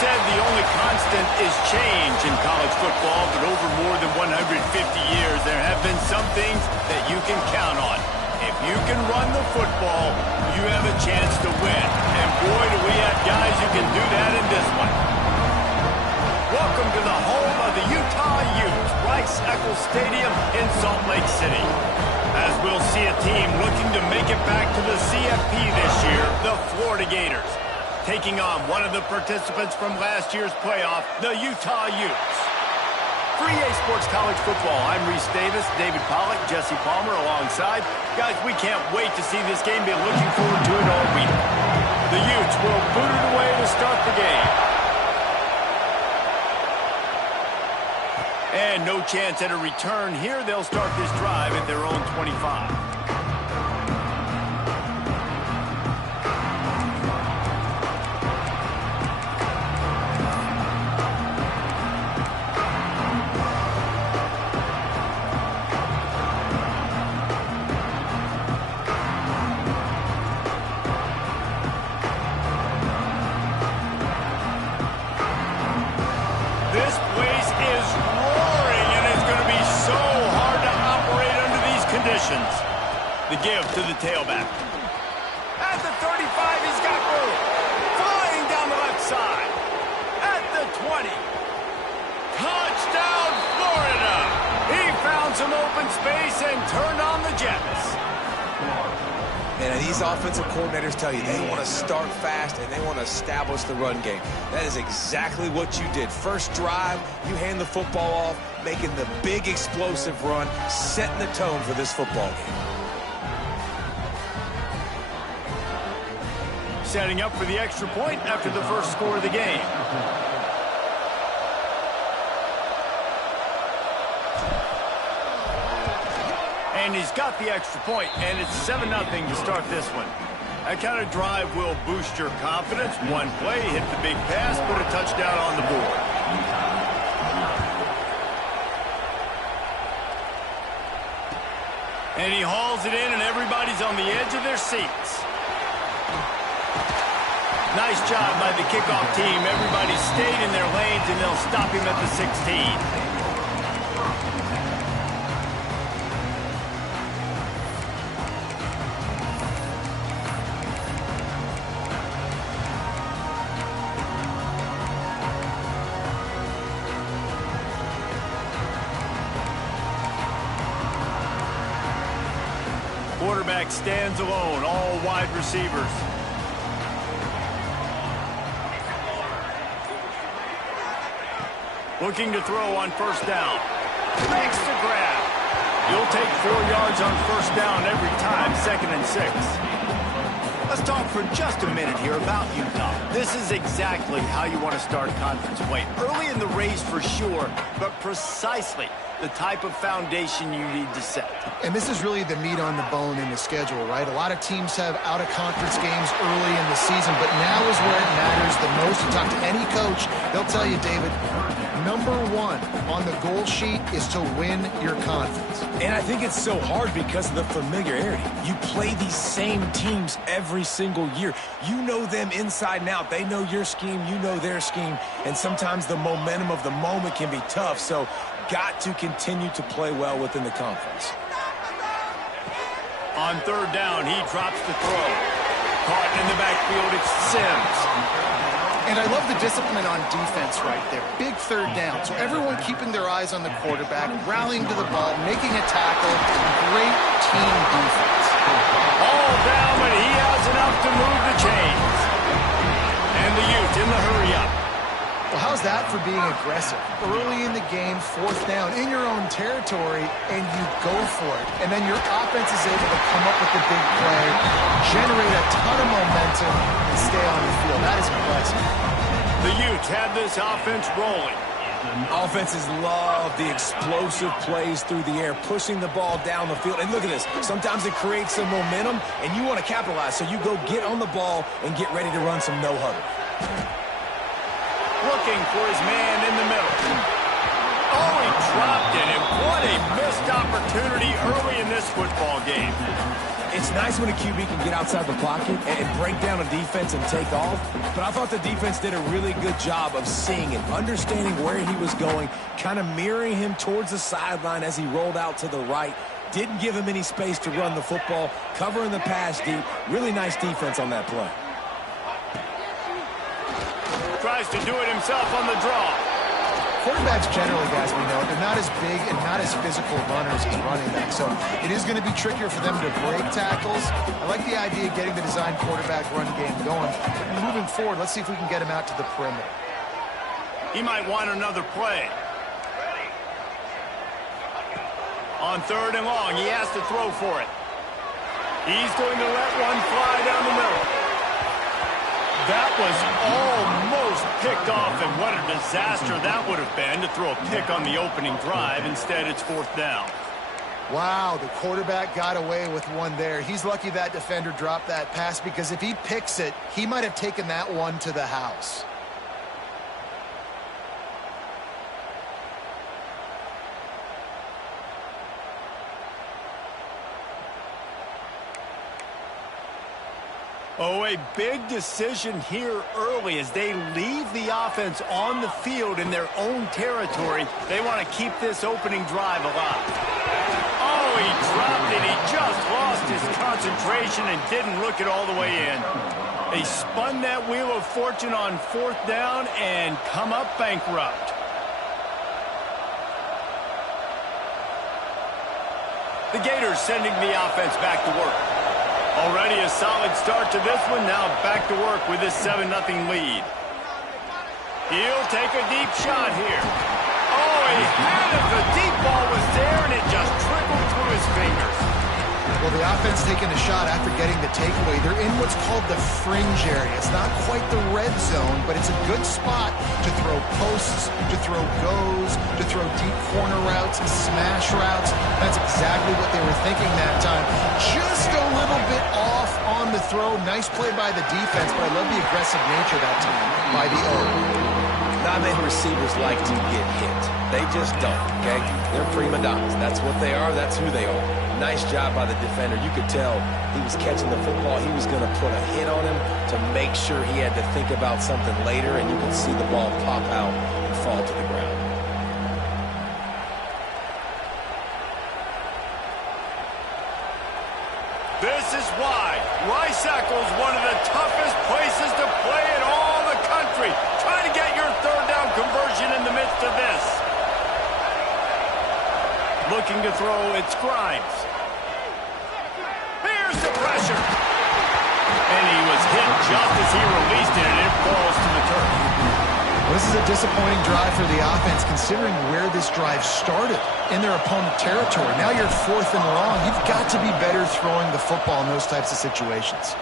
said the only constant is change in college football, but over more than 150 years, there have been some things that you can count on. If you can run the football, you have a chance to win. And boy, do we have guys who can do that in this one. Welcome to the home of the Utah Utes, Rice-Eccles Stadium in Salt Lake City. As we'll see a team looking to make it back to the CFP this year, the Florida Gators, taking on one of the participants from last year's playoff, the Utah Utes. For EA Sports College Football, I'm Reese Davis, David Pollack, Jesse Palmer alongside. Guys, we can't wait to see this game. Been looking forward to it all week. The Utes will boot it away to start the game. And no chance at a return here. They'll start this drive at their own 25. This place is roaring, and it's going to be so hard to operate under these conditions. The give to the tailback. At the 35, he's got room. Flying down the left side. At the 20. Touchdown, Florida! He found some open space and turned on the Jets. And these offensive coordinators tell you they want to start fast and they want to establish the run game. That is exactly what you did. First drive, you hand the football off, making the big explosive run, setting the tone for this football game. Setting up for the extra point after the first score of the game. And he's got the extra point, and it's 7-0 to start this one. That kind of drive will boost your confidence. One play, hit the big pass, put a touchdown on the board. And he hauls it in, and everybody's on the edge of their seats. Nice job by the kickoff team. Everybody stayed in their lanes, and they'll stop him at the 16. Quarterback stands alone, all wide receivers. Looking to throw on first down. Makes the grab. You'll take 4 yards on first down every time, 2nd and 6. Let's talk for just a minute here about Utah. This is exactly how you want to start conference play. Early in the race for sure, but precisely the type of foundation you need to set. And this is really the meat on the bone in the schedule, right? A lot of teams have out-of-conference games early in the season, but now is where it matters the most. You talk to any coach, they'll tell you, David, number one on the goal sheet is to win your conference. And I think it's so hard because of the familiarity. You play these same teams every single year. You know them inside and out. They know your scheme, you know their scheme, and sometimes the momentum of the moment can be tough, so got to continue to play well within the conference. On third down, he drops the throw. Caught in the backfield, it's Sims. And I love the discipline on defense right there. Big third down. So everyone keeping their eyes on the quarterback, rallying to the ball, making a tackle. Great team defense. All down, but he has enough to move the chains. And the Utes in the hurry-up. Well, how's that for being aggressive? Early in the game, fourth down, in your own territory, and you go for it. And then your offense is able to come up with the big play, generate a ton of momentum, and stay on the field. That is impressive. The Utes have this offense rolling. Offenses love the explosive plays through the air, pushing the ball down the field. And look at this. Sometimes it creates some momentum, and you want to capitalize. So you go get on the ball and get ready to run some no-huddle. Looking for his man in the middle. Oh, he dropped it, and what a missed opportunity early in this football game. It's nice when a QB can get outside the pocket and break down a defense and take off, but I thought the defense did a really good job of seeing and understanding where he was going, kind of mirroring him towards the sideline as he rolled out to the right. Didn't give him any space to run the football, covering the pass deep. Really nice defense on that play. Tries to do it himself on the draw. Quarterbacks generally, guys, we know, they're not as big and not as physical runners as running backs. So it is going to be trickier for them to break tackles. I like the idea of getting the design quarterback run game going. And moving forward, let's see if we can get him out to the perimeter. He might want another play. On 3rd and long, he has to throw for it. He's going to let one fly down the middle. That was almost picked off, and what a disaster that would have been to throw a pick on the opening drive. Instead, it's 4th down. Wow, the quarterback got away with one there. He's lucky that defender dropped that pass, because if he picks it, he might have taken that one to the house. Oh, a big decision here early as they leave the offense on the field in their own territory. They want to keep this opening drive alive. Oh, he dropped it. He just lost his concentration and didn't look it all the way in. They spun that wheel of fortune on 4th down and come up bankrupt. The Gators sending the offense back to work. Already a solid start to this one. Now back to work with this 7-0 lead. He'll take a deep shot here. Oh, he had it. The deep ball was there, and it just trickled through his fingers. Well, the offense taking a shot after getting the takeaway. They're in what's called the fringe area. It's not quite the red zone, but it's a good spot to throw posts, to throw goes, to throw deep corner routes, smash routes. That's exactly what they were thinking that time. Just a little bit off on the throw. Nice play by the defense, but I love the aggressive nature that time by the O. Not many receivers like to get hit. They just don't, okay? They're prima donnas. That's what they are. That's who they are. Nice job by the defender. You could tell he was catching the football. He was going to put a hit on him to make sure he had to think about something later, and you could see the ball pop out and fall to the ground. This is why Rice-Eccles is one of the toughest places to play in all the country. Try to get your 3rd down conversion in the midst of this. Looking to throw, it's Grimes. Here's the pressure. And he was hit just as he released it, and it falls to the turf. Well, this is a disappointing drive for the offense, considering where this drive started in their opponent territory. Now you're 4th and long. You've got to be better throwing the football in those types of situations.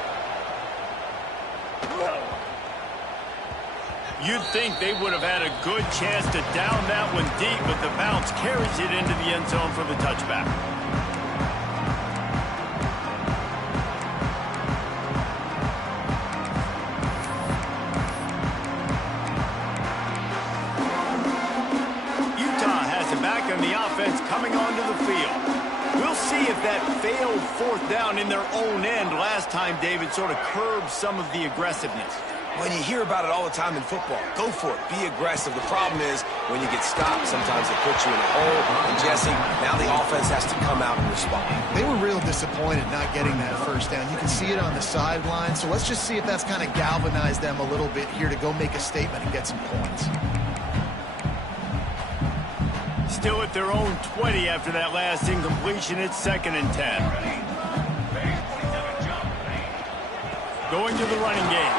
You'd think they would have had a good chance to down that one deep, but the bounce carries it into the end zone for the touchback. Utah has it back on the offense coming onto the field. We'll see if that failed 4th down in their own end last time, David, sort of curbed some of the aggressiveness. When you hear about it all the time in football, go for it. Be aggressive. The problem is when you get stopped, sometimes it puts you in a hole. And, Jesse, now the offense has to come out and respond. They were real disappointed not getting that 1st down. You can see it on the sideline. So let's just see if that's kind of galvanized them a little bit here to go make a statement and get some points. Still at their own 20 after that last incompletion. It's 2nd and 10. Going to the running game.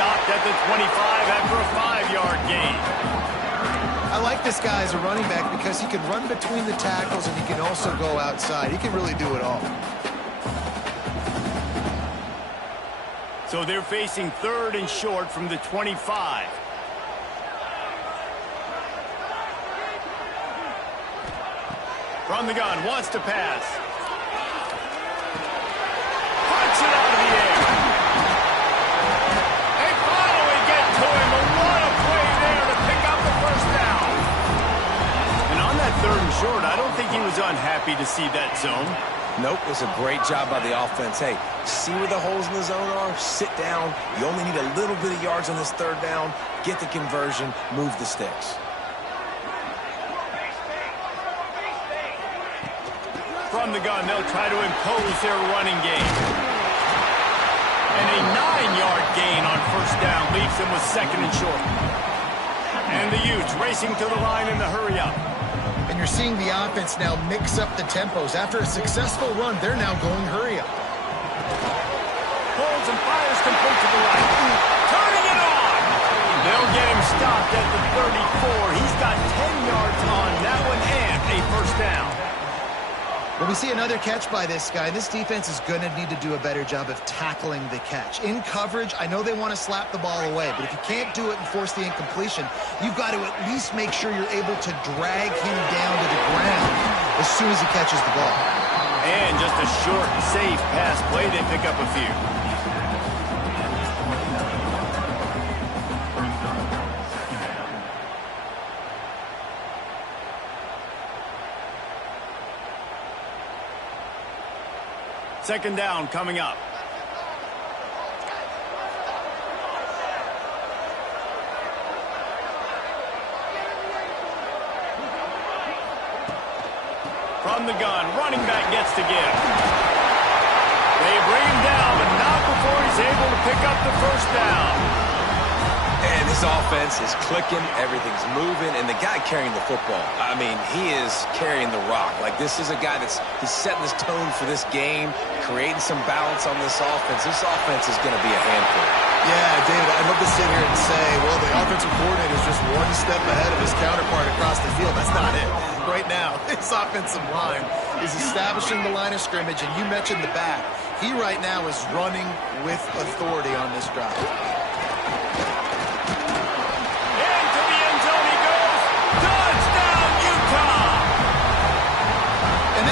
Stopped at the 25 after a 5-yard gain. I like this guy as a running back because he can run between the tackles and he can also go outside. He can really do it all. So they're facing 3rd and short from the 25. From the gun, wants to pass. Punch it out of the air. They finally get to him, but what a play there to pick up the 1st down. And on that 3rd and short, I don't think he was unhappy to see that zone. Nope, it's a great job by the offense. Hey, see where the holes in the zone are? Sit down. You only need a little bit of yards on this third down. Get the conversion. Move the sticks. From the gun, they'll try to impose their running game. And a 9-yard gain on first down leaves them with second and short. And the Utes racing to the line in the hurry-up. And you're seeing the offense now mix up the tempos. After a successful run, they're now going hurry-up. Pulls and fires complete to the right. Turning it on! They'll get him stopped at the 34. He's got 10 yards on that one and a first down. When we see another catch by this guy, this defense is going to need to do a better job of tackling the catch. In coverage, I know they want to slap the ball away, but if you can't do it and force the incompletion, you've got to at least make sure you're able to drag him down to the ground as soon as he catches the ball. And just a short, safe pass play, they pick up a few. Second down coming up. From the gun, running back gets to give. They bring him down, but not before he's able to pick up the first down. And this offense is clicking, everything's moving, and the guy carrying the football, I mean, he is carrying the rock. Like, this is a guy he's setting this tone for this game, creating some balance on this offense. This offense is going to be a handful. Yeah, David, I'd love to sit here and say, well, the offensive coordinator is just one step ahead of his counterpart across the field. That's not it. Right now, this offensive line is establishing the line of scrimmage, and you mentioned the back. He right now is running with authority on this drive.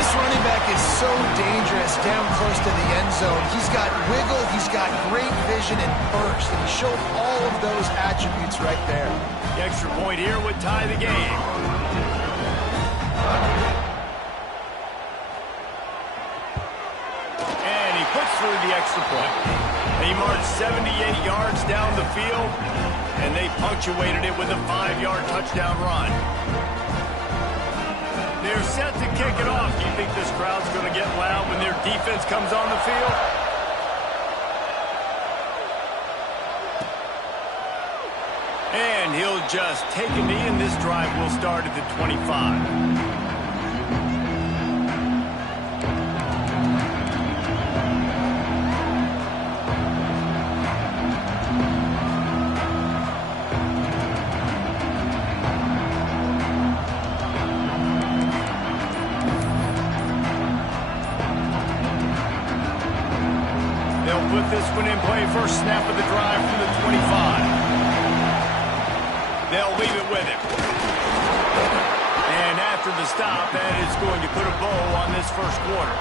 Running back is so dangerous down close to the end zone. He's got wiggle, he's got great vision and burst, and he showed all of those attributes right there. The extra point here would tie the game. And he puts through the extra point. He marched 78 yards down the field, and they punctuated it with a 5-yard touchdown run. They're set to kick it off. Do you think this crowd's going to get loud when their defense comes on the field? And he'll just take a knee, and this drive will start at the 25. Put this one in play. First snap of the drive from the 25. They'll leave it with him. And after the stop, that is going to put a bow on this first quarter.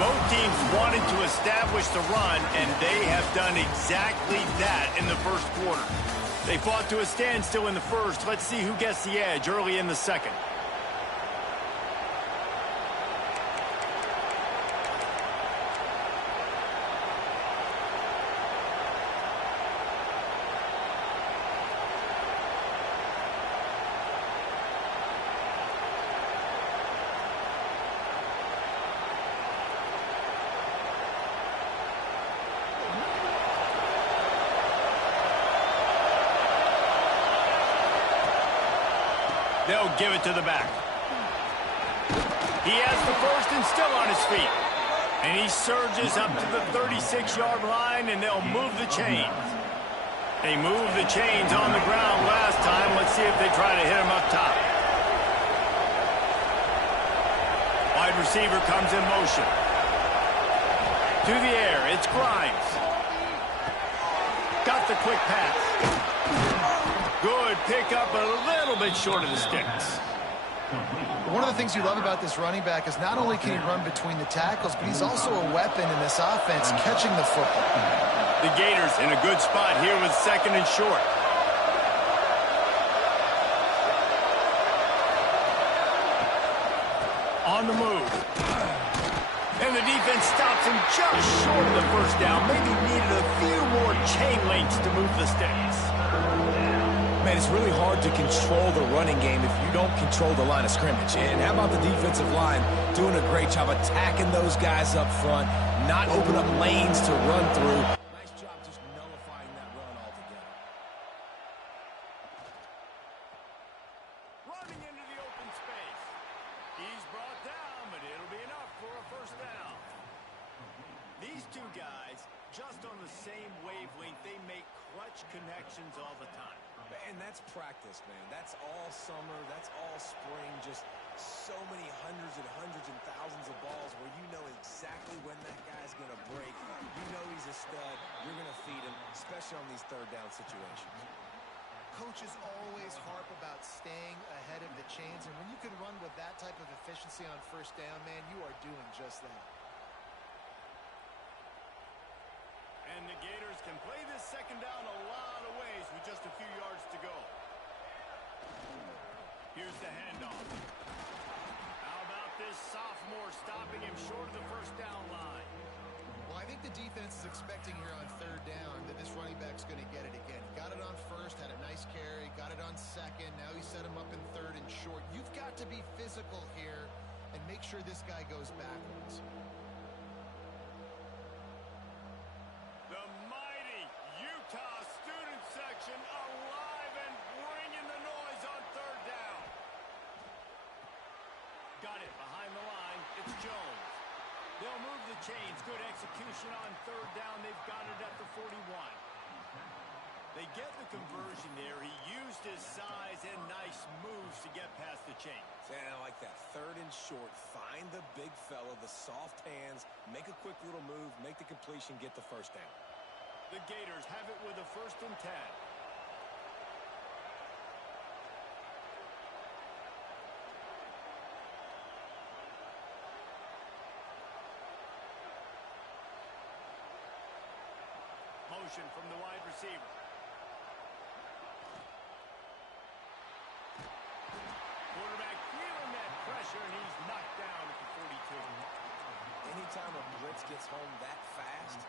Both teams wanted to establish the run, and they have done exactly that in the first quarter. They fought to a standstill in the first. Let's see who gets the edge early in the second. They'll give it to the back. He has the first and still on his feet. And he surges up to the 36-yard line, and they'll move the chains. They moved the chains on the ground last time. Let's see if they try to hit him up top. Wide receiver comes in motion. To the air, it's Grimes. Got the quick pass. Good pickup, but a little bit short of the sticks. One of the things you love about this running back is not only can he run between the tackles, but he's also a weapon in this offense, catching the football. The Gators in a good spot here with second and short. On the move. And the defense stops him just short of the first down. Maybe needed a few more chain links to move the sticks. Man, it's really hard to control the running game if you don't control the line of scrimmage. And how about the defensive line doing a great job attacking those guys up front, not open up lanes to run through. Nice job just nullifying that run altogether. Running into the open space. He's brought down, but it'll be enough for a first down. These two guys, just on the same wavelength, they make clutch connections all the time. And that's practice, man. That's all summer. That's all spring. Just so many hundreds and thousands of balls where you know exactly when that guy's going to break. You know he's a stud. You're going to feed him, especially on these third down situations. Coaches always harp about staying ahead of the chains, and when you can run with that type of efficiency on first down, man, you are doing just that. And the Gators can play this second down a lot of ways with just a few yards to go. Here's the handoff. How about this sophomore stopping him short of the first down line? Well, I think the defense is expecting here on third down that this running back's going to get it again. He got it on first, had a nice carry, got it on second. Now he set him up in third and short. You've got to be physical here and make sure this guy goes backwards. The mighty Utah student section alive and bringing the noise on third down. Got it behind the line. It's Jones. They'll move the chains. Good execution on third down. They've got it at the 41. They get the conversion there. He used his size and nice moves to get past the chains. And I like that. Third and short. Find the big fella, the soft hands, make a quick little move, make the completion, get the first down. The Gators have it with a 1st and 10. Motion from the wide receiver. Quarterback feeling that pressure, and he's knocked down at the 42. Anytime a blitz gets home that fast,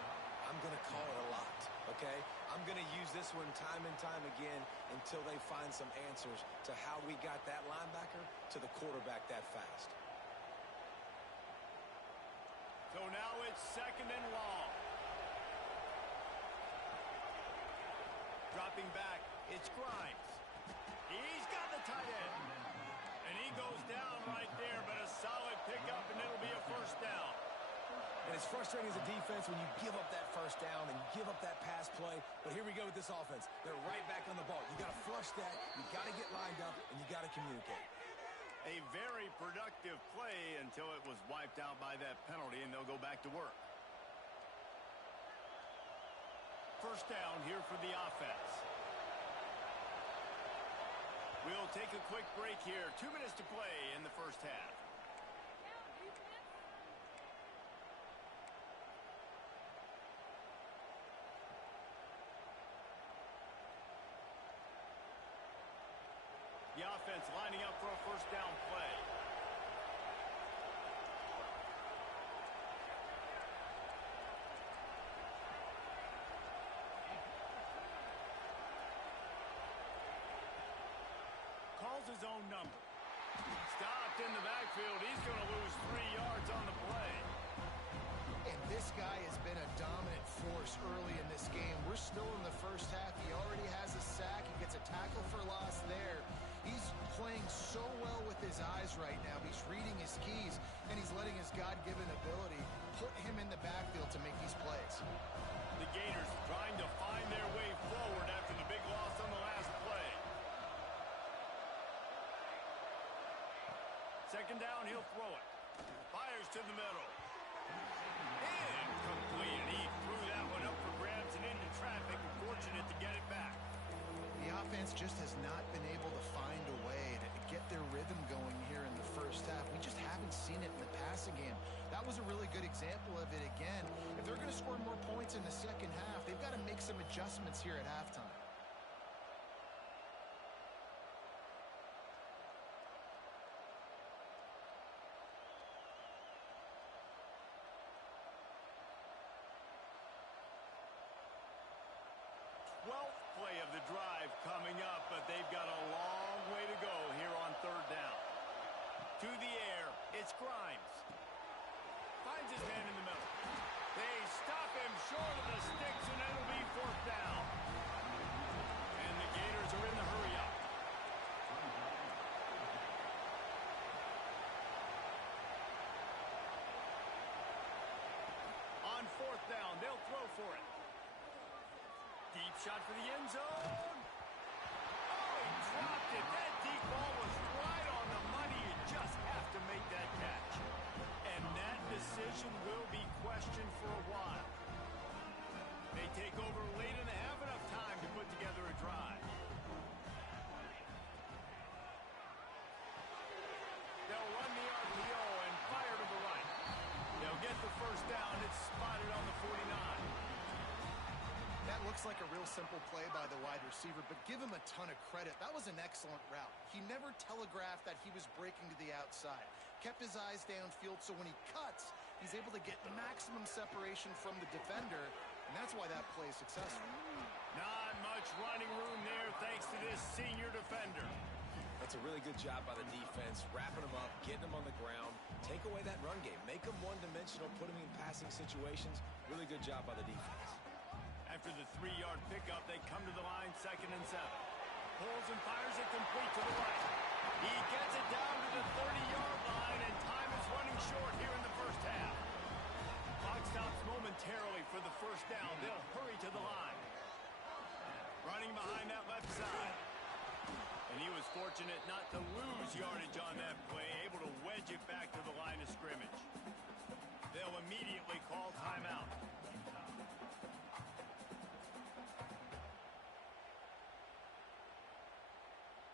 I'm going to call it a lot, okay? I'm going to use this one time and time again until they find some answers to how we got that linebacker to the quarterback that fast. So now it's 2nd and long. Dropping back, it's Grimes. He's got the tight end. And he goes down right there, but a solid pickup, and it'll be a first down. And it's frustrating as a defense when you give up that first down and you give up that pass play. But here we go with this offense. They're right back on the ball. You got to flush that. You got to get lined up, and you got to communicate. A very productive play until it was wiped out by that penalty, and they'll go back to work. First down here for the offense. We'll take a quick break here. 2 minutes to play in the first half. The offense lining up for a first down play. Calls his own number. Stopped in the backfield. He's going to lose 3 yards on the play. And this guy has been a dominant force early in this game. We're still in the first half. He already has a sack. He gets a tackle for loss there. He's playing so well with his eyes right now. He's reading his keys, and he's letting his God-given ability put him in the backfield to make these plays. The Gators trying to find their way forward after the big loss on the last play. 2nd down, he'll throw it. Fires to the middle. Incomplete. He threw that one up for grabs and into traffic. Fortunate to get it back. The offense just has not been able to find a way to get their rhythm going here in the first half. We just haven't seen it in the passing game. That was a really good example of it again. If they're going to score more points in the second half, they've got to make some adjustments here at halftime. 12th play of the drive coming up, but they've got a long way to go here on third down. To the air, it's Grimes. Finds his man in the middle. They stop him short of the sticks, and it'll be fourth down. And the Gators are in the hurry-up. On fourth down, they'll throw for it. Deep shot for the end zone. Oh, he dropped it. That deep ball was right on the money. You just have to make that catch. And that decision will be questioned for a while. They take over late and have enough time to put together a drive. They'll run the RPO and fire to the right. They'll get the first down. It's spotted on the 49. That looks like a real simple play by the wide receiver, but give him a ton of credit. That was an excellent route. He never telegraphed that he was breaking to the outside. Kept his eyes downfield, so when he cuts, he's able to get maximum separation from the defender, and that's why that play is successful. Not much running room there thanks to this senior defender. That's a really good job by the defense, wrapping them up, getting them on the ground, take away that run game, make them one-dimensional, put them in passing situations. Really good job by the defense. After the 3-yard pickup, they come to the line, 2nd and 7. Pulls and fires it complete to the right. He gets it down to the 30-yard line, and time is running short here in the first half. Clock stops momentarily for the first down. They'll hurry to the line. Running behind that left side. And he was fortunate not to lose yardage on that play, able to wedge it back to the line of scrimmage. They'll immediately call timeout.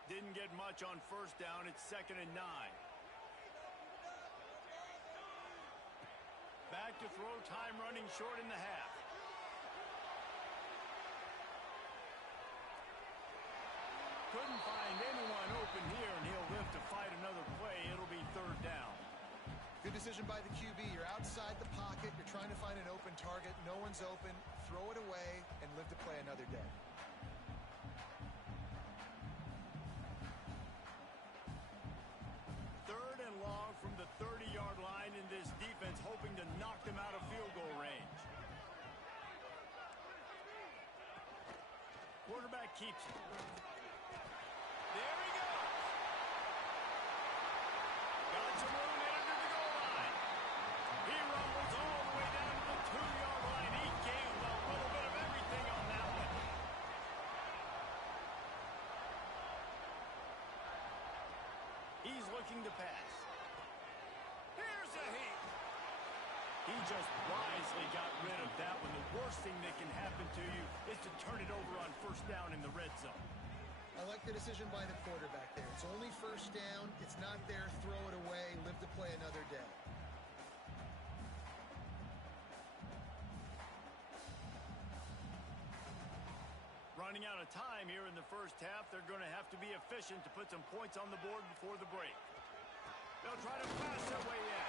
Didn't get much on first down. It's 2nd and 9. Back to throw, time running short in the half. Couldn't find anyone open here, and he'll live to fight another play. It'll be 3rd down. Good decision by the QB. You're outside the pocket. You're trying to find an open target. No one's open. Throw it away and live to play another day. Third and long from the 30-yard line, in this defense hoping to knock them out of field goal range. Quarterback keeps it. There he goes. Got some room in under the goal line. He rumbles all the way down to the 2-yard line. He gained a little bit of everything on that one. He's looking to pass. Here's a heat. He just wisely got rid of that one. The worst thing that can happen to you is to turn it over on first down in the red zone. I like the decision by the quarterback there. It's only first down. It's not there. Throw it away. Live to play another day. Running out of time here in the first half. They're going to have to be efficient to put some points on the board before the break. They'll try to pass their way in.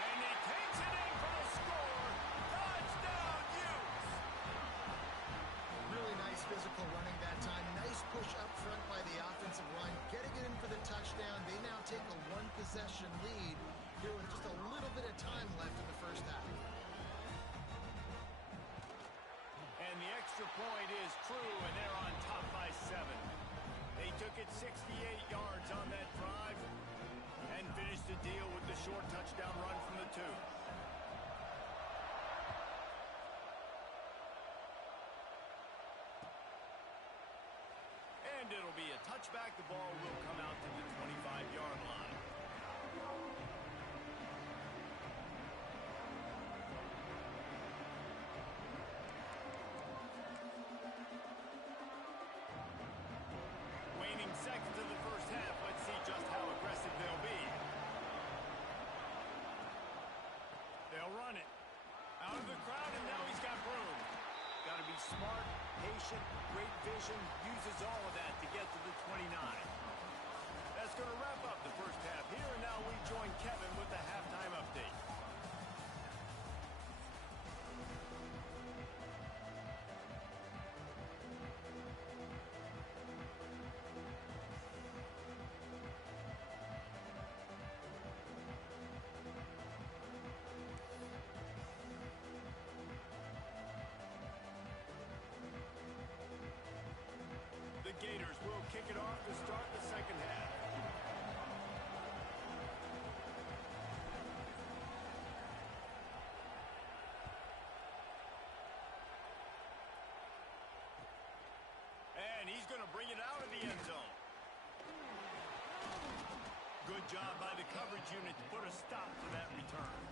And he takes it in for a score. Touchdown, Utes! Really nice physical running that time. Nice push up front by the offensive line. Getting it in for the touchdown. They now take a one-possession lead here with just a little bit of time left in the first half. And the extra point is true, and they're on top by 7. They took it 68 yards on that drive and finished the deal with the short touchdown run from the 2. And it'll be a touchback. The ball will come out to the 25-yard line. Waning seconds of the first half. Let's see just how aggressive they'll be. They'll run it. Out of the crowd, and now he's got room. Got to be smart, patient, great vision. Uses all of that to get to the 29. That's going to wrap up the first half here, and now we join Kevin with the halftime update. Gators will kick it off to start the second half. And he's going to bring it out of the end zone. Good job by the coverage unit to put a stop to that return.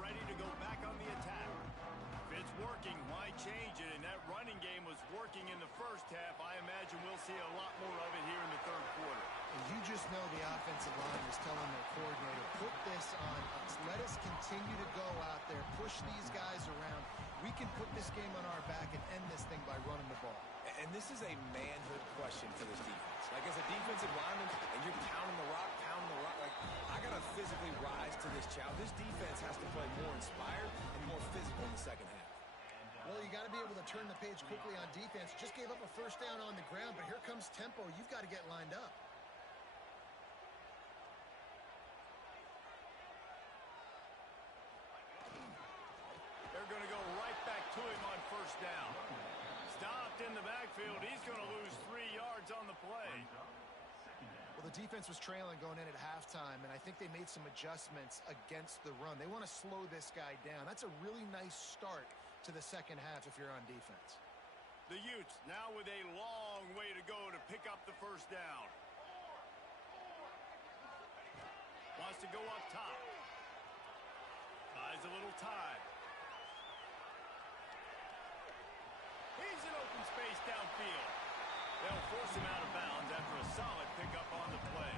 Ready to go back on the attack. If it's working, why change it? And that running game was working in the first half. I imagine we'll see a lot more of it here in the third quarter. And you just know the offensive line is telling their coordinator, put this on us. Let us continue to go out there, push these guys around. We can put this game on our back and end this thing by running the ball. And this is a manhood question for this defense. Like, as a defensive lineman, and you're pounding the rock, like, I got to physically rise to this challenge. This defense has to play more inspired and more physical in the second half. Well, you got to be able to turn the page quickly on defense. Just gave up a first down on the ground, but here comes tempo. You've got to get lined up. They're going to go right back to him on first down. Stopped in the backfield. He's going to lose 3 yards on the play. Well, the defense was trailing going in at halftime, and I think they made some adjustments against the run. They want to slow this guy down. That's a really nice start to the second half if you're on defense. The Utes now with a long way to go to pick up the first down. Wants to go up top. Buys a little time. He's in open space downfield. They'll force him out of bounds after a solid pickup on the play.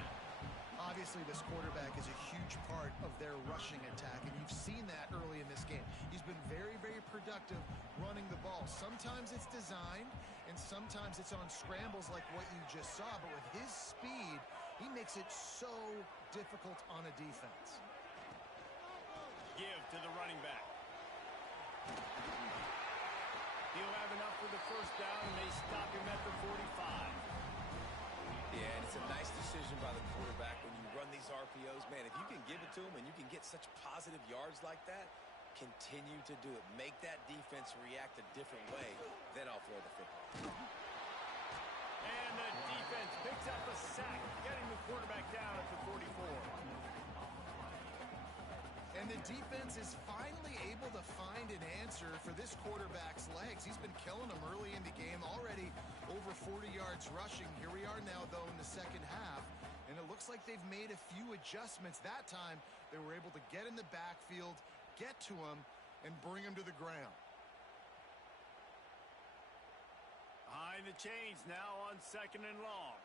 Obviously, this quarterback is a huge part of their rushing attack, and you've seen that early in this game. He's been very, very productive running the ball. Sometimes it's designed, and sometimes it's on scrambles like what you just saw, but with his speed, he makes it so difficult on a defense. Give to the running back. He'll have enough for the first down, and they stop him at the 45. Yeah, and it's a nice decision by the quarterback when you run these RPOs. Man, if you can give it to him and you can get such positive yards like that, continue to do it. Make that defense react a different way, then offload the football. And the defense picks up a sack, getting the quarterback down at the 44. And the defense is finally able to find an answer for this quarterback's legs. He's been killing them early in the game, already over 40 yards rushing. Here we are now, though, in the second half, and it looks like they've made a few adjustments. That time, they were able to get in the backfield, get to him, and bring him to the ground. Behind the chains now on 2nd and long.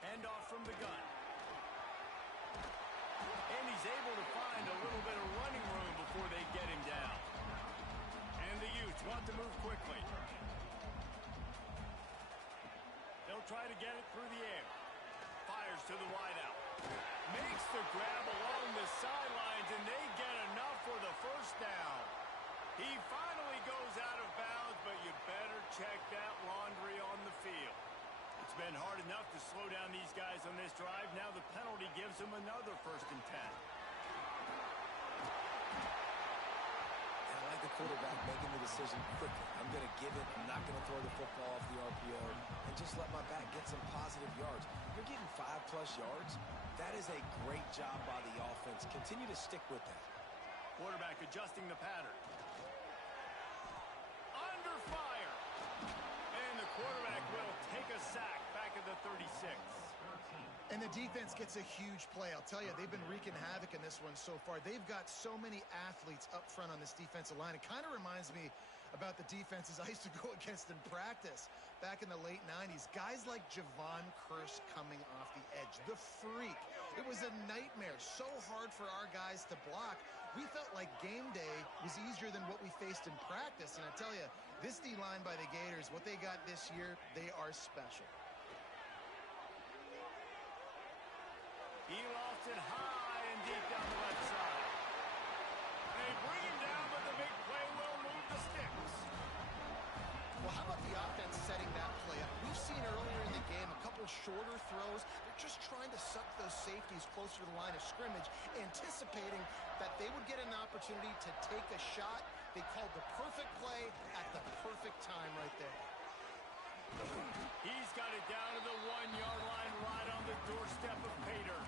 Handoff from the gun. And he's able to find a little bit of running room before they get him down. And the Utes want to move quickly. They'll try to get it through the air. Fires to the wideout. Makes the grab along the sidelines, and they get enough for the first down. He finally goes out of bounds, but you better check that laundry on the field. It's been hard enough to slow down these guys on this drive. Now the penalty gives them another 1st and 10. And I like the quarterback making the decision quickly. I'm going to give it. I'm not going to throw the football off the RPO and just let my back get some positive yards. You're getting 5+ yards. That is a great job by the offense. Continue to stick with that. Quarterback adjusting the pattern. Under fire. And the quarterback will take a sack back at the 36. And the defense gets a huge play. I'll tell you, they've been wreaking havoc in this one so far. They've got so many athletes up front on this defensive line. It kind of reminds me about the defenses I used to go against in practice back in the late 90s. Guys like Javon Curse coming off the edge. The freak. It was a nightmare. So hard for our guys to block. We felt like game day was easier than what we faced in practice. And I tell you, this D-line by the Gators, what they got this year, they are special. He it high and deep down the left side. They bring him down, but the big play will move the sticks. Well, how about the offense setting that play up? We've seen earlier in the game a couple shorter throws. They're just trying to suck those safeties closer to the line of scrimmage, anticipating that they would get an opportunity to take a shot. They called the perfect play at the perfect time right there. He's got it down to the 1-yard line, right on the doorstep of Pater.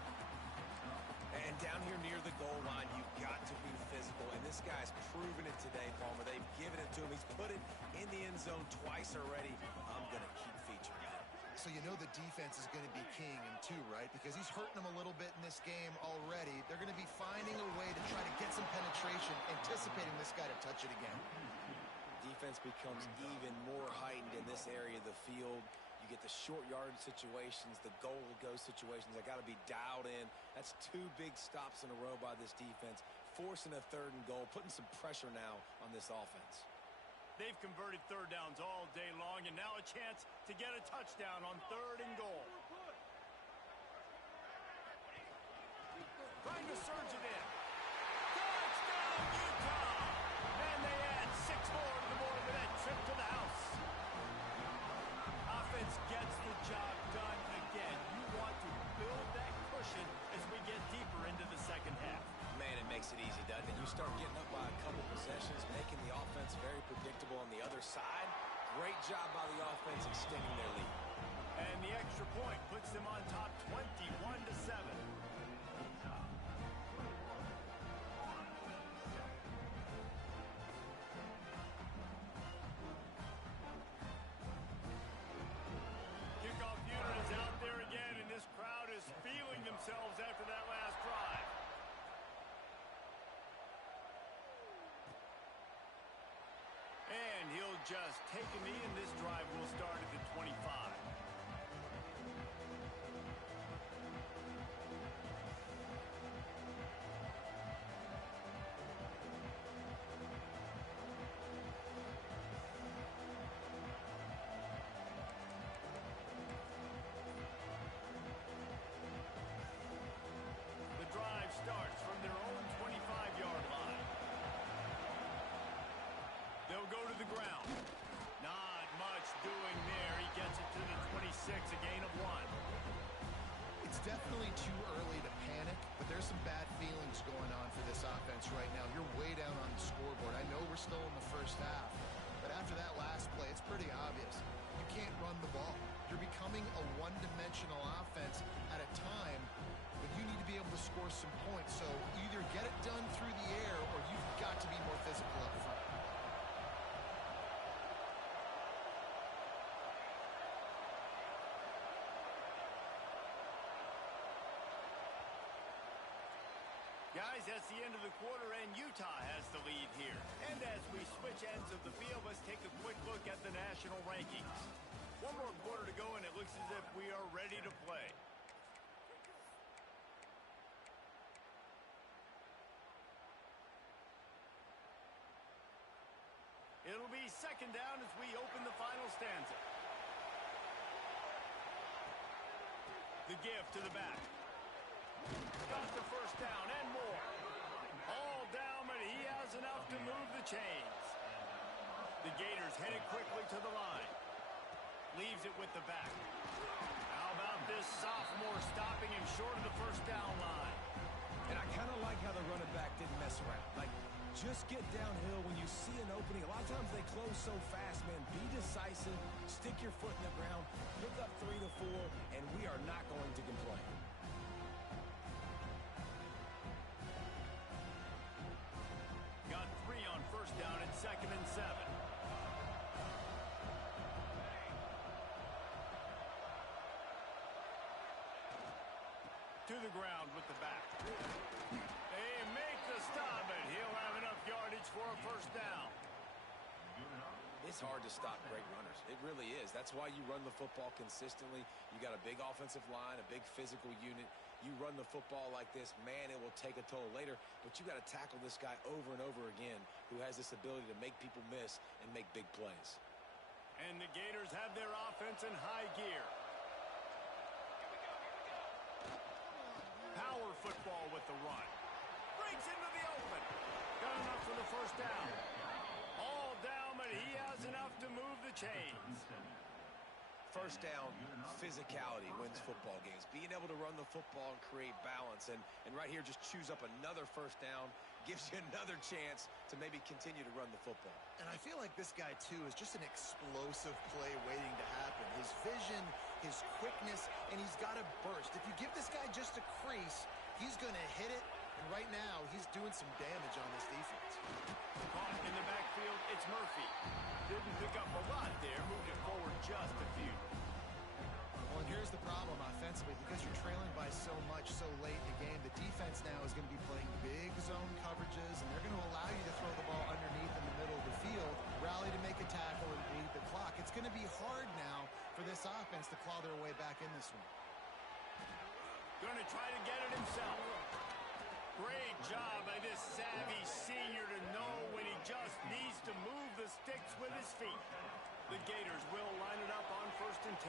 And down here near the goal line, you've got to be physical. And this guy's proven it today, Palmer. They've given it to him. He's put it in the end zone twice already. I'm going to keep featuring him. So you know the defense is going to be king in two, right? Because he's hurting them a little bit in this game already. They're going to be finding a way to try to get some penetration, anticipating this guy to touch it again. Defense becomes even more heightened in this area of the field. You get the short yard situations, the goal-to-go situations. They got to be dialed in. That's 2 big stops in a row by this defense, forcing a 3rd and goal, putting some pressure now on this offense. They've converted 3rd downs all day long, and now a chance to get a touchdown on 3rd and goal. Trying to surge it in. Touchdown, Utah! And they add 6 more to the board with that trip to the house. Offense gets the job done again. You want to build that cushion as we get deeper into the second half. Man, it makes it easy, doesn't it? You start getting up by a couple possessions, making the offense very predictable on the other side. Great job by the offense extending their lead. And the extra point puts them on top 21-7. Kickoff unit is out there again, and this crowd is feeling themselves after that last drive. And he'll just take a knee, and this drive will start at the 25. The drive starts from their own 25-yard line. They'll go to the ground. Not much doing there. He gets it to the 26, a gain of 1. It's definitely too early to panic, but there's some bad feelings going on for this offense right now. You're way down on the scoreboard. I know we're still in the first half, but after that last play, it's pretty obvious. You can't run the ball. You're becoming a one-dimensional offense at a time when you need to be able to score some points. So either get it done through the air or you've got to be more physical up front. Guys, that's the end of the quarter, and Utah has the lead here. And as we switch ends of the field, let's take a quick look at the national rankings. 1 more quarter to go, and it looks as if we are ready to play. It'll be 2nd down as we open the final stanza. The give to the back. Got the 1st down and more. All down, but he has enough to move the chains. The Gators headed quickly to the line. Leaves it with the back. How about this sophomore stopping him short of the 1st down line? And I kind of like how the running back didn't mess around. Like, just get downhill when you see an opening. A lot of times they close so fast, man. Be decisive. Stick your foot in the ground. Pick up 3 to 4, and we are not going to complain. Got 3 on 1st down and 2nd and 7. To the ground with the back. They make the stop, and he'll have enough yardage for a 1st down. It's hard to stop great runners. It really is. That's why you run the football consistently. You got a big offensive line, a big physical unit. You run the football like this, man, it will take a toll later. But you got to tackle this guy over and over again who has this ability to make people miss and make big plays. And the Gators have their offense in high gear. Power football with the run. Breaks into the open. Got enough for the first down. All down, but he has enough to move the chains. First down, physicality wins football games. Being able to run the football and create balance. And right here, just choose up another first down, gives you another chance to maybe continue to run the football. And I feel like this guy, too, is just an explosive play waiting to happen. His vision, his quickness, and he's got a burst. If you give this guy just a crease, he's going to hit it. And right now, he's doing some damage on this defense. Caught in the backfield, it's Murphy. Didn't pick up a lot there, moved it forward just a few. Well, and here's the problem offensively. Because you're trailing by so much so late in the game, the defense now is going to be playing big zone coverages, and they're going to allow you to throw the ball underneath in the middle of the field, rally to make a tackle, and bleed the clock. It's going to be hard now for this offense to claw their way back in this one. Going to try to get it himself. Great job by this savvy senior to know when he just needs to move the sticks with his feet. The Gators will line it up on 1st and 10.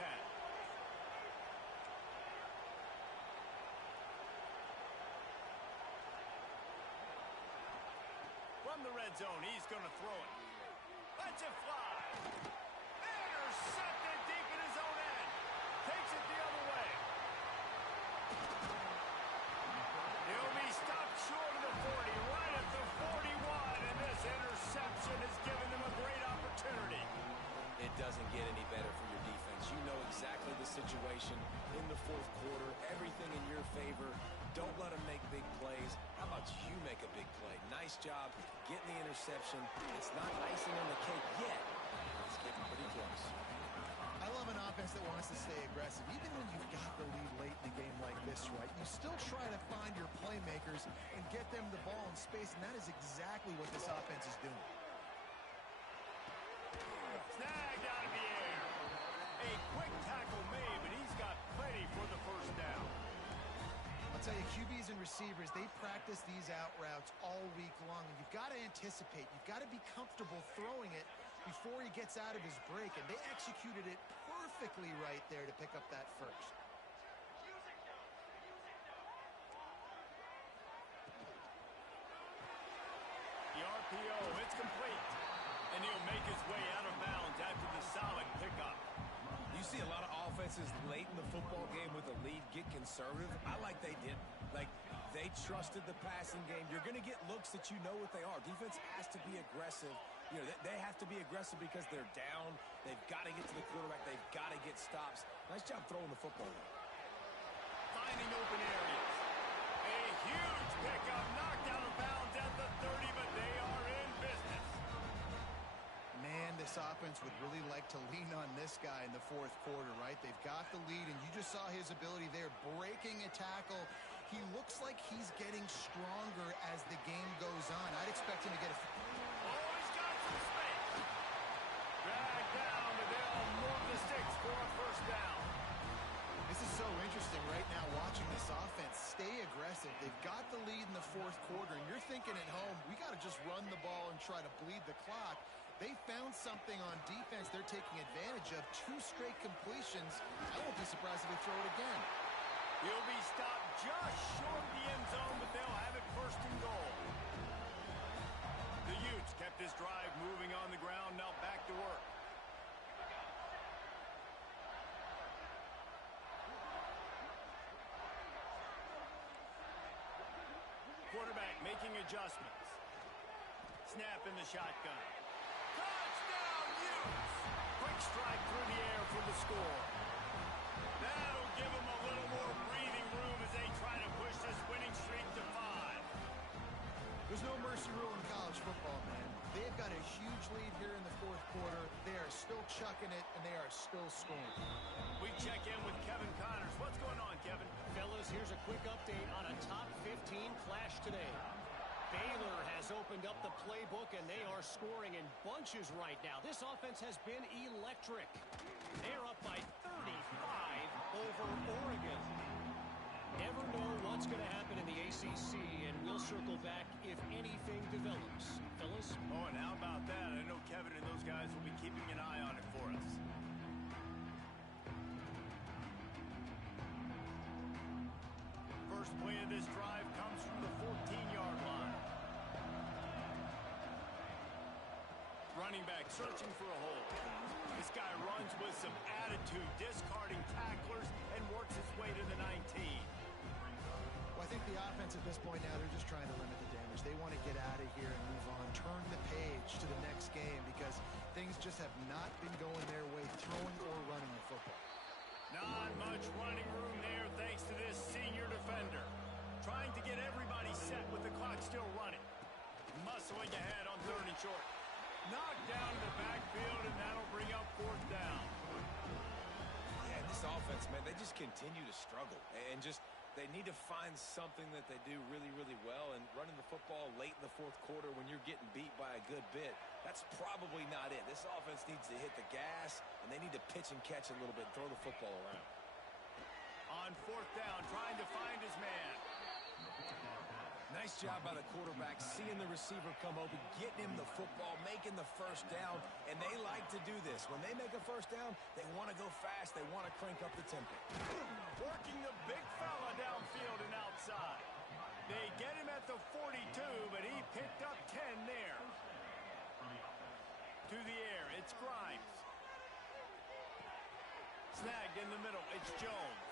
From the red zone, he's going to throw it. Lets it fly. Intercepted deep in his own end. Takes it the other way. He'll be stopped short of the 40, right at the 41, and this interception has given them a great opportunity. It doesn't get any better for your defense. You know exactly the situation in the 4th quarter, everything in your favor. Don't let them make big plays. How about you make a big play? Nice job getting the interception. It's not icing on the cake yet. It's getting pretty close. I love an offense that wants to stay aggressive. Even when you've got the lead late in the game like this, right, you still try to find your playmakers and get them the ball in space, and that is exactly what this offense is doing. Snagged out of the air. A quick tackle made, but he's got plenty for the first down. I'll tell you, QBs and receivers, they practice these out routes all week long, and you've got to anticipate. You've got to be comfortable throwing it before he gets out of his break, and they executed it perfectly right there to pick up that first. The RPO, it's complete. And he'll make his way out of bounds after the solid pickup. You see a lot of offenses late in the football game with a lead get conservative. I like they did. Like, they trusted the passing game. You're going to get looks that you know what they are. Defense has to be aggressive. You know, they have to be aggressive because they're down. They've got to get to the quarterback. They've got to get stops. Nice job throwing the football. Finding open areas. A huge pickup, knocked out of bounds at the 30, but they are in business. Man, this offense would really like to lean on this guy in the 4th quarter, right? They've got the lead, and you just saw his ability there, breaking a tackle. He looks like he's getting stronger as the game goes on. I'd expect him to get a... Oh, he's got some space. Dragged down, but they'll move the sticks for a first down. This is so interesting right now watching this offense stay aggressive. They've got the lead in the 4th quarter, and you're thinking at home, we got to just run the ball and try to bleed the clock. They found something on defense they're taking advantage of. 2 straight completions. I won't be surprised if they throw it again. He'll be stopped just short of the end zone, but they'll have it 1st and goal. The Utes kept this drive moving on the ground, now back to work. Quarterback making adjustments. Snap in the shotgun. Touchdown, Utes! Quick strike through the air for the score. That'll give them a little more breathing room as they try to push this winning streak to 5. There's no mercy rule in college football, man. They've got a huge lead here in the 4th quarter. They are still chucking it, and they are still scoring. We check in with Kevin Connors. What's going on, Kevin? Fellas, here's a quick update on a top 15 clash today. Baylor has opened up the playbook, and they are scoring in bunches right now. This offense has been electric. They're up by 35 over Oregon. Never know what's going to happen in the ACC, and we'll circle back if anything develops. Fellas? Oh, and how about that? I know Kevin and those guys will be keeping an eye on it for us. First play of this drive comes from the 14-yard line. Running back searching for a hole. This guy runs with some attitude, discarding tacklers, and works his way to the 19. Well, I think the offense at this point now, they're just trying to limit the damage. They want to get out of here and move on, turn the page to the next game because things just have not been going their way, throwing or running the football. Not much running room there thanks to this senior defender. Trying to get everybody set with the clock still running. Muscling ahead on 3rd and short. Knocked down in the backfield, and that'll bring up 4th down. Yeah, this offense, man, they just continue to struggle. And just, they need to find something that they do really, really well. And running the football late in the 4th quarter when you're getting beat by a good bit, that's probably not it. This offense needs to hit the gas, and they need to pitch and catch a little bit, throw the football around. On 4th down, trying to find his man. Nice job by the quarterback, seeing the receiver come open, getting him the football, making the 1st down, and they like to do this. When they make a 1st down, they want to go fast. They want to crank up the tempo. Working the big fella downfield and outside. They get him at the 42, but he picked up 10 there. To the air, it's Grimes. Snagged in the middle, it's Jones.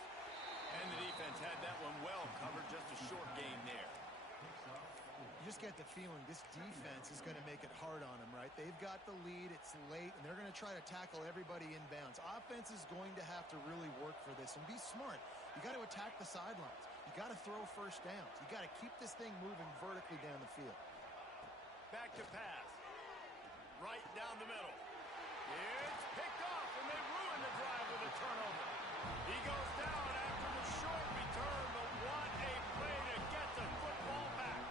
And the defense had that one well covered, just a short gain there. You just get the feeling this defense is going to make it hard on them, right? They've got the lead, it's late, and they're going to try to tackle everybody inbounds. Offense is going to have to really work for this and be smart. You got to attack the sidelines. You got to throw 1st downs. You got to keep this thing moving vertically down the field. Back to pass. Right down the middle. It's picked off, and they ruin the drive with a turnover. He goes down after the short return, but what a play to get the football back.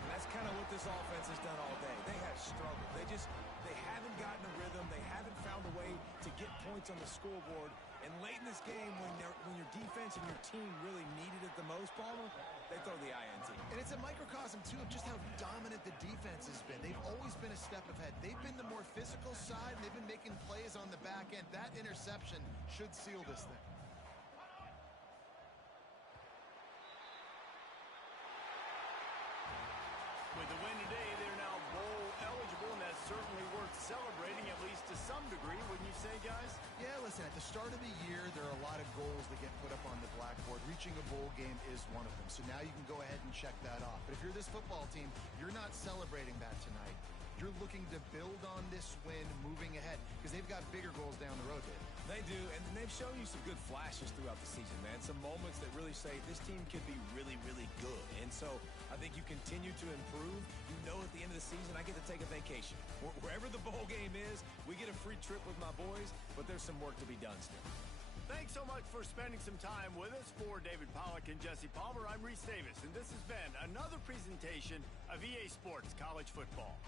And that's kind of what this offense has done all day. They have struggled. They haven't gotten a rhythm. They haven't found a way to get points on the scoreboard. And late in this game, when your defense and your team really needed it the most, Palmer, they throw the INT. And it's a microcosm, too, of just how dominant the defense has been. They've always been a step ahead. They've been the more physical side, and they've been making plays on the back end. That interception should seal this thing. With the win today, they're now bowl eligible, and that's certainly worth celebrating, at least to some degree, wouldn't you say, guys? Yeah, listen, at the start of the year, there are a lot of goals that get put up on the blackboard. Reaching a bowl game is one of them. So now you can go ahead and check that off. But if you're this football team, you're not celebrating that tonight. You're looking to build on this win moving ahead because they've got bigger goals down the road, Dave. They do, and they've shown you some good flashes throughout the season, man. Some moments that really say this team could be really, really good. And so I think you continue to improve. You know at the end of the season, I get to take a vacation. Wherever the bowl game is, we get a free trip with my boys, but there's some work to be done still. Thanks so much for spending some time with us. For David Pollack and Jesse Palmer, I'm Reese Davis, and this has been another presentation of EA Sports College Football.